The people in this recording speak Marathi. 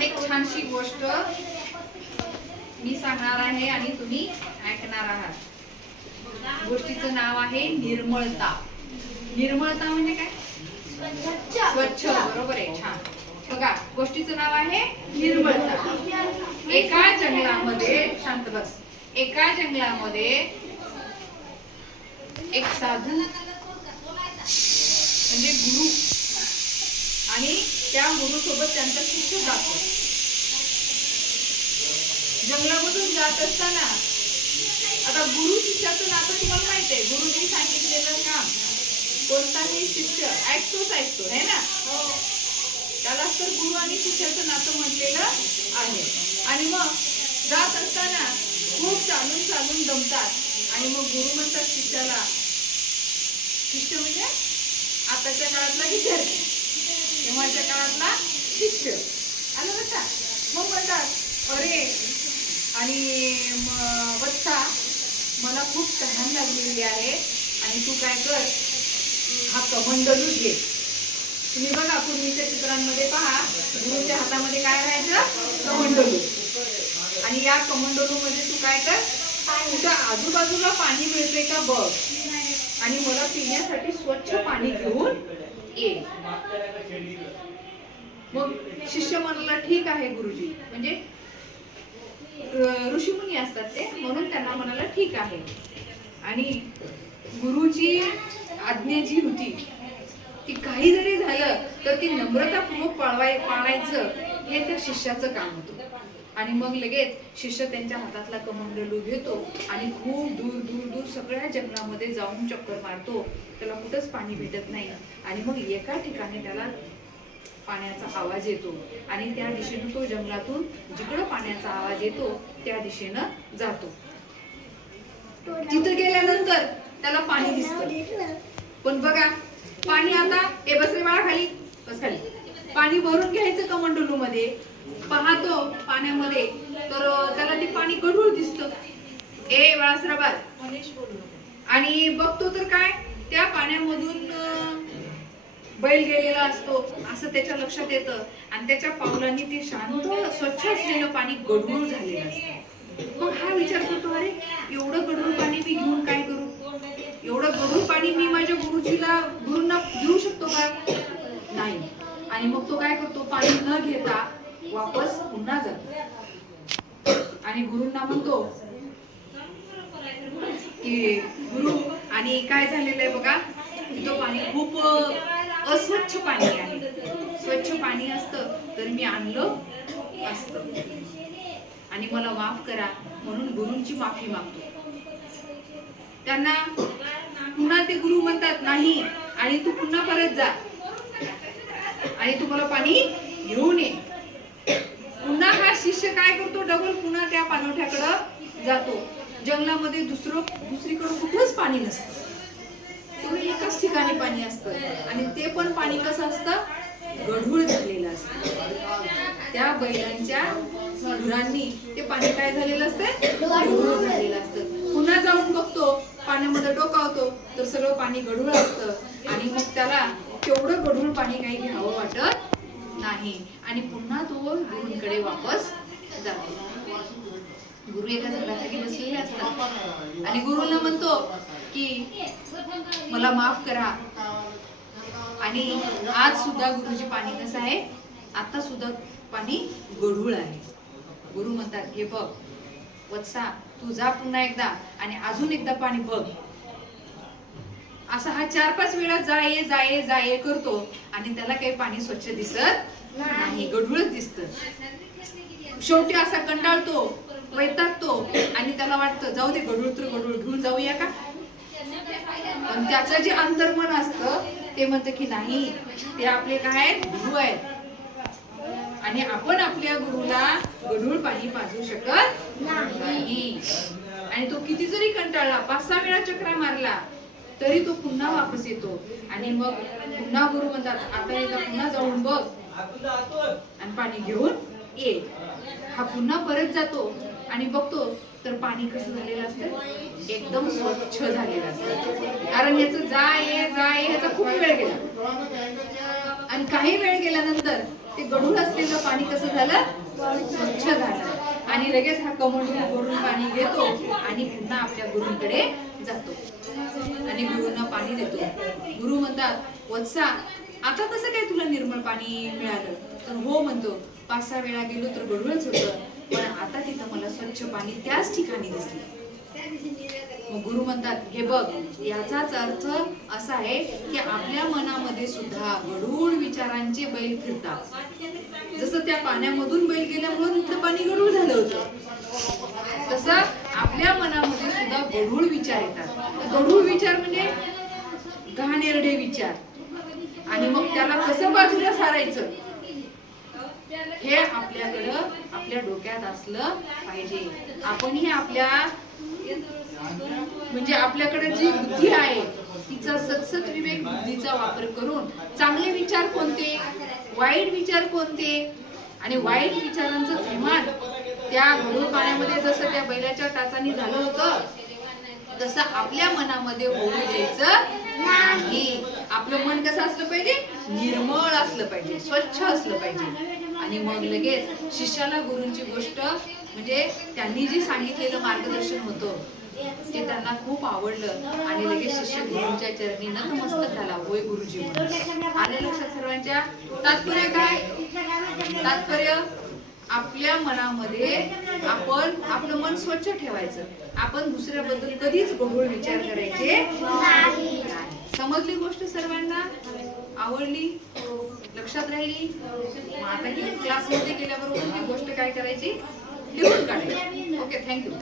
पण एक छानशी गोष्ट मी सांगणार आहे आणि तुम्ही ऐकणार आहात. गोष्टीचं नाव आहे निर्मळता. निर्मळता म्हणजे काय? स्वच्छ बरोबर आहे छान. बघा गोष्टीचं नाव आहे निर्मळता. एका जंगलामध्ये शांत बस. एका जंगलामध्ये एक साधू म्हणजे गुरु आणि त्या गुरु सोबत त्यांचा शिष्य जातो. जंगलामधून जात असताना आता गुरु शिष्याचं नातं तुम्हाला माहीत आहे. गुरुजी सांगितलेलं काम कोणताही शिष्य ऐकतोच ऐकतो है ना? त्यालाच तर गुरु आणि शिष्याचं नातं म्हटलेलं आहे. आणि मग जात असताना खूप चालून चालून दमतात. आणि मग गुरु म्हणतात शिष्याला शिष्य म्हणजे आताच्या काळातला विद्यार्थी. तेव्हाच्या काळातला शिष्य. आलं बघा मग म्हणतात अरे. आणि वत्सा मला खूप तहान लागलेली आहे आणि तू काय कर? हा कमंडलूच घे. तुम्ही बघा पूर्वीच्या चित्रांमध्ये पहा गुरुच्या हातामध्ये काय राहायचं? कमंडलू आणि या कमंडलूमध्ये तू काय कर? तुझ्या आजूबाजूला पाणी मिळते का बघ? आणि मला पिण्यासाठी स्वच्छ पाणी घेऊन येईल मग शिष्य म्हणला ठीक आहे गुरुजी. म्हणजे ऋषीमुनी असतात ते म्हणून त्यांना म्हणाला ठीक आहे. आणि गुरुची आज्ञा जी होती ती काही जरी झालं तर ती नम्रतापूर्वक पाळवाय पाळायचं हे त्या शिष्याचं काम होतं. आणि मग लगेच शिष्य त्यांच्या हातातला कमंडलू घेतो आणि खूप दूर दूर दूर सगळ्या जंगलामध्ये जाऊन चक्कर मारतो. त्याला कुठंच पाणी भेटत नाही. आणि मग एका ठिकाणी त्याला पाण्याचा आवाज येतो. आणि त्या दिशेनं तो जंगलातून जिकडं पाण्याचा आवाज येतो त्या दिशेनं जातो. तिथं गेल्यानंतर त्याला पाणी दिसतं. पण बघा पाणी आता ए बसरे बाळा खाली. बस खाली. पाणी भरून घ्यायचं कमंडलू मध्ये पाहतो पाण्यामध्ये तर त्याला ते पाणी गढूळ दिसतं. ए बाळासराबाद आणि बघतो तर काय त्या पाण्यामधून बैल गेलेला असतो असं त्याच्या लक्षात येतं. आणि त्याच्या पावलांनी ते शांत स्वच्छ असलेलं पाणी गढूळ झालेलं असतं. मग हा विचार करतो अरे एवढं गढूळ पाणी मी घेऊन काय करू? एवढं गढूळ पाणी मी माझ्या गुरुजीला गुरुंना देऊ शकतो का? नाही. आणि मग तो काय करतो पाणी न घेता वापस पुन्हा जातो आणि गुरुंना म्हणतो की गुरु आणि काय झालेलं आहे बघा तो पाणी खूप अस्वच्छ पाणी आहे. स्वच्छ पाणी असतं तर मी आणलं असतं. आणि मला माफ करा म्हणून गुरुंची माफी मागतो. त्यांना पुन्हा ते गुरु म्हणतात नाही आणि तू पुन्हा परत जा. आणि तुम्हाला पाणी घेऊन ये. पुन्हा हा शिष्य काय करतो? डबल पुन्हा त्या पाणवठ्याकडं जातो. जंगलामध्ये दुसरं दुसरीकडं कुठंच पाणी नसतं. तेवढं एकाच ठिकाणी पाणी असतं. आणि ते पण पाणी कसं असतं? गढूळ झालेलं असतं. त्या बैलांच्या धुरांनी ते पाणी काय झालेलं असतं? गढूळ झालेलं असतं. पुन्हा जाऊन बघतो. पाण्यामध्ये डोकावतो. तर सगळं पाणी गढूळ असतं. आणि मग त्याला तेवढं गढूळ पाणी काही घ्यावं वाटत नाही. आणि पुन्हा तो गुरूंकडे वापस जातो. गुरु एका झाडाखाली बसलेले असतात. आणि गुरुला म्हणतो की मला माफ करा. आणि आज सुद्धा गुरुजी पाणी कसं आहे? आता सुद्धा पाणी गढूळ आहे. गुरु म्हणतात हे बघ वत्सा तू जा पुन्हा एकदा आणि अजून एकदा पाणी बघ. असा हा चार पाच वेळा जाये जाये जाये करतो आणि त्याला काही पाणी स्वच्छ दिसत नाही. गढूळच दिसत. शेवटी असा कंटाळतो वैतागतो आणि त्याला वाटतं जाऊ दे गढूळ तर गढूळ घेऊन जाऊया का? पण त्याचं जे अंतर्मन असतं ते म्हणतं की नाही ते आपले काय आहेत? गुरु आहेत. आणि आपण आपल्या गुरुला गढूळ पाणी पाजू शकत नाही. आणि तो किती जरी कंटाळला पाच सहा वेळा चक्रा मारला तरी तो पुन्हा वापस येतो. आणि मग पुन्हा गुरु म्हणतात आता एकदा पुन्हा जाऊन बघ. आणि पाणी घेऊन ये. हा पुन्हा परत जातो आणि बघतो तर पाणी कसं झालेलं असतं? एकदम स्वच्छ झालेलं असतं. कारण याचं जा ये जा ह्याचा खूप वेळ गेला. आणि काही वेळ गेल्यानंतर ते गढूळ असलेलं पाणी कसं झालं? स्वच्छ झालं. आणि लगेच हा कमंडलू भरून पाणी घेतो आणि पुन्हा आपल्या गुरूंकडे जातो. आणि गुरुंना पाणी देतो. गुरु म्हणतात वत्सा आता कसं काय तुला निर्मळ पाणी मिळालं? तर हो म्हणतो पाच सहा वेळा गेलो तर गढूळच होतं पण आता तिथं मला स्वच्छ पाणी त्याच ठिकाणी दिसलं. मग गुरु म्हणतात हे बघ याचाच अर्थ असा आहे की आपल्या मनामध्ये सुद्धा गढूळ विचारांचे बैल फिरतात. जसं त्या पाण्यामधून बैल गेल्यामुळे तिथलं पाणी गडूळ झालं होतं तसं आपल्या मनामध्ये सुद्धा गढूळ विचार येतात. गढूळ विचार म्हणजे घाणेरडे विचार. आणि मग त्याला कसं बाजूला सारायचं? हे आपल्याकडं आपल्या डोक्यात असलं पाहिजे. आपणही आपल्या म्हणजे आपल्याकडे जी बुद्धी आहे तिचा सतसत विवेक बुद्धीचा वापर करून चांगले विचार कोणते? वाईट विचार कोणते? आणि वाईट विचारांचं थैमान त्या गढूळ पाण्यामध्ये जसं त्या बैलाच्या टाचाने झालं होतं तसं आपल्या मनामध्ये होऊ द्यायचं नाही. आपलं मन कसं असलं पाहिजे? निर्मळ असलं पाहिजे स्वच्छ असलं पाहिजे. आणि मग लगेच शिष्याला गुरूंची गोष्ट म्हणजे त्यांनी जे सांगितलेलं मार्गदर्शन होतं ते त्यांना खूप आवडलं. आणि लगेच शिष्य गुरुंच्या चरणी नतमस्तक झाला. होय गुरुजी आले लक्षात सर्वांच्या? तात्पर्य काय? तात्पर्य आपल्या मनामध्ये आपण आपलं मन स्वच्छ ठेवायचं. आपण दुसऱ्याबद्दल कधीच गढूळ विचार करायचे समजली गोष्ट सर्वांना? आवडली? लक्षात राहिली? आता ही क्लासमध्ये गेल्याबरोबर ती गोष्ट काय करायची? लिहून काढायची. Okay thank you